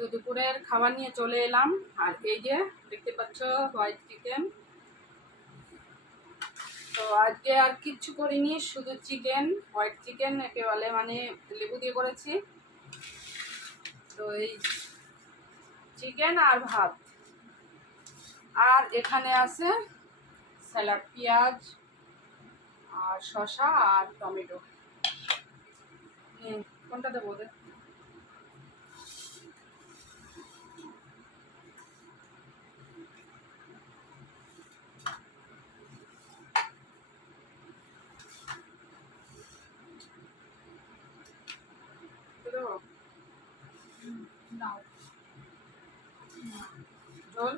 তো দুপুরের খাবার নিয়ে চলে এলাম। আর এই যে দেখতে পাচ্ছ হোয়াইট চিকেন। তো আজকে আর কিচ্ছু করিনি, শুধু চিকেন, হোয়াইট চিকেন একে বলে, মানে লেবু দিয়ে করেছি। তো এই চিকেন আর ভাত, আর এখানে আছে স্যালাড, পেঁয়াজ আর শসা আর টমেটো। কোনটা দেবো ওদের? ঝোল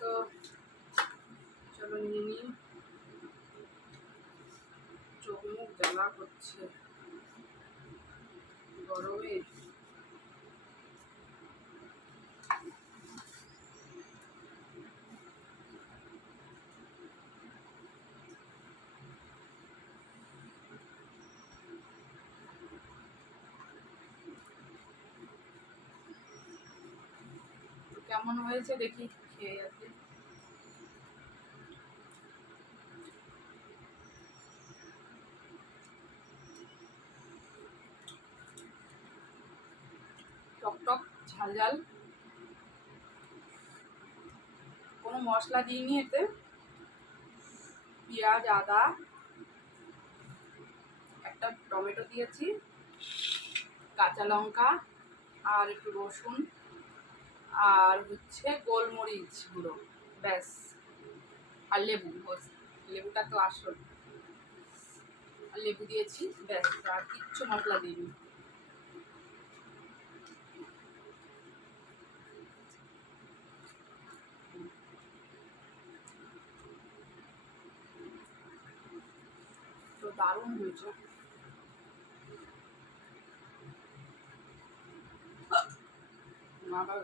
তো চলো নিয়ে নিই। চোখ মুখ জ্বালা করছে গরমে। কেমন হয়েছে দেখি, খেয়ে আছে। টক টক ঝাল ঝাল, কোনো মশলা দিইনি এতে। পেঁয়াজ, আদা, একটা টমেটো দিয়েছি, কাঁচা লঙ্কা আর একটু রসুন আর হচ্ছে গোলমরিচ গুঁড়ো, ব্যাস। আর লেবু, লেবুটা তো আসল। আর লেবু দিয়েছি, ব্যাস, আর কিচ্ছু মশলা দিইনি। তো দারুণ হয়েছে। আবার